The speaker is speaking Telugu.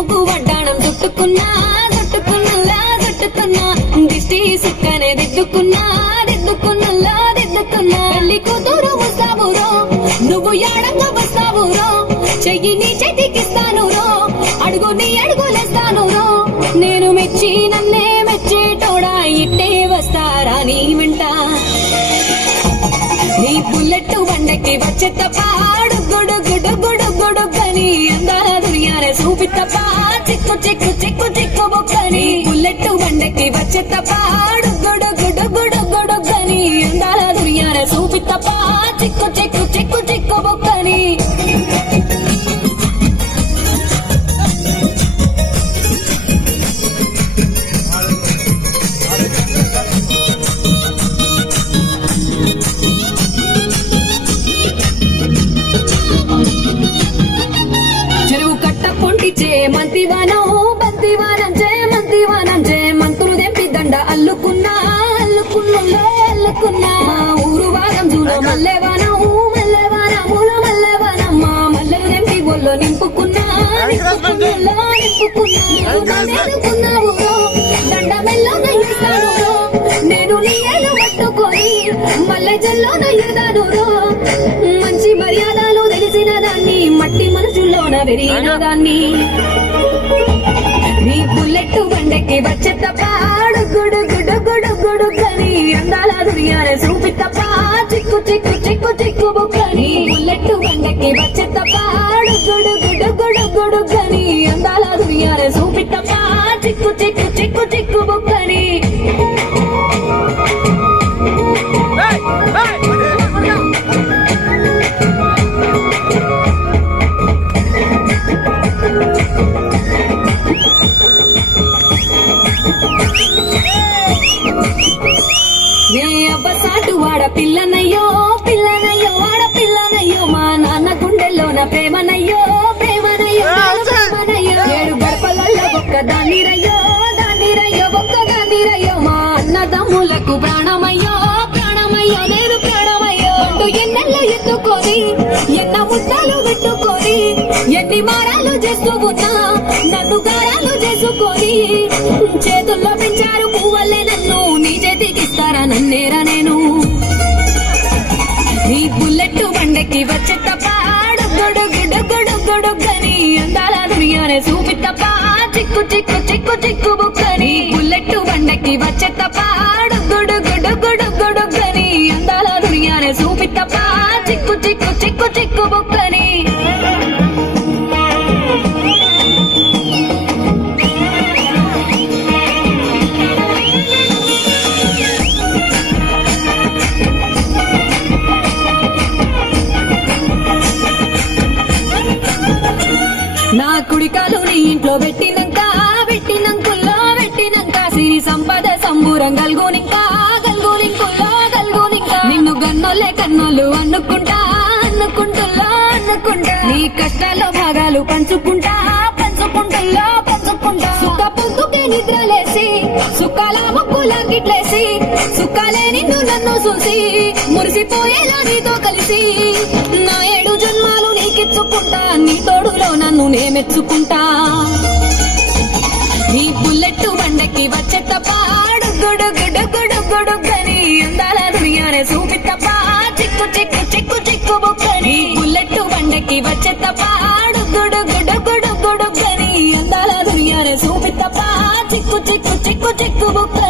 ముగ్గు వడ్డాణం చుట్టుకున్నా దిష్టి సుక్కనే దిద్దుకున్నా పెళ్లి కూతురు వస్తావురో నువ్వు యాడంగా వస్తావురో చెయ్యి నీ చేతికిస్తాను రో అడుగు నీ అడుగులేస్తాను రో నేను మెచ్చి నన్నే మెచ్చేటోడా ఇట్టే వస్తారా నీ వెంట నీ బుల్లెట్ బండకి వచ్చే తపాడు గుడుగని అందాల దునియానే చూపిత్తప్ప చిక్కు బొక్కని బుల్లెట్ బండకి వచ్చే తపాడు గుడుగని అందాల దునియానే చూపిత్తప్ప చిక్కు బొక్కని మంతివానం చే మంతులు తెంపి దండ అల్లుకున్నా మా ఊరు భాగం చూడ మల్లెవానముల మల్లెవానమ్మా మల్లెలు తెంపి ఒళ్ళో నింపుకున్నా దండ మెల్లో నయ్యిస్తాను నేను నీ ఏలు పట్టుకొని మల్లె జల్లో నయ్యదాను మంచి మర్యాదలు తెలిసిన దాన్ని మట్టి మనసులోన వెరిగిన దాన్ని నీ బుల్లెట్ బండకి వచ్చే తపాడు గుడుగని అందాల దునియానే చూపిత్తప్ప చిక్కు బొక్కని బుల్లెట్ బండకి వచ్చే తపాడు గుడుగని అందాల దునియానే చూపిత్తప్ప చిక్కు బొక్కని అబ్బసాటు పిల్లనయ్యో మా నాన్న గుండెల్లోన ప్రేమనయ్యో 7 గడపలలో ఒక్క దానిరయ్యో మా అన్నదమ్ములకు ప్రాణమయ్యో నేను ప్రాణమయ్యో ఎన్నెల్లో ఎత్తుకొని ఎన్న ముద్దలు పెట్టుకొని ఎన్ని మారాలు చేస్తూ ఉన్నా నన్ను గారాలు చేసుకొని చేతుల్లో పెంచారు పువ్వల్లే నన్ను నీ చేతికిస్తారా నన్నేరా నేను నీ బుల్లెట్ బండకి వచ్చే తపాడు గుడుగని అందాల దునియానే చూపిత్తప్ప చిక్కు బొక్కని బుల్లెట్ బండకి వచ్చే తపాడు గుడుగని అందాల దునియానే చూపిత్తప్ప చిక్కు బొక్కని నా కుడికాలు నీ ఇంట్లో పెట్టినంక సిరి సంపద సంబూరం గల్గునింక నిన్ను గన్నోలే కన్నోలు అనుకుంటా నీ కష్టాల్లో భాగాలు పంచుకుంటా సుఖ పొద్దుకే నిద్రలేసి సుఖాల ముక్కులా గిట్లేసి సుఖాలే నిన్ను నన్ను చూసి మురిసిపోయేలా నీతో కలిసి నా 7 జన్మాలు నీకిచ్చుకుంటా నీ తోడులో నన్ను నే మెచ్చుకుంటా నీ బుల్లెట్ బండకి వచ్చే తపాడు గుడుగని అందాల దునియానే చూపిత్తప్ప చిక్కు బొక్కని బుల్లెట్ బండకి వచ్చే తపాడు గుడుగని అందాల దునియానే చూపిత్తప్ప చిక్కు బొక్కని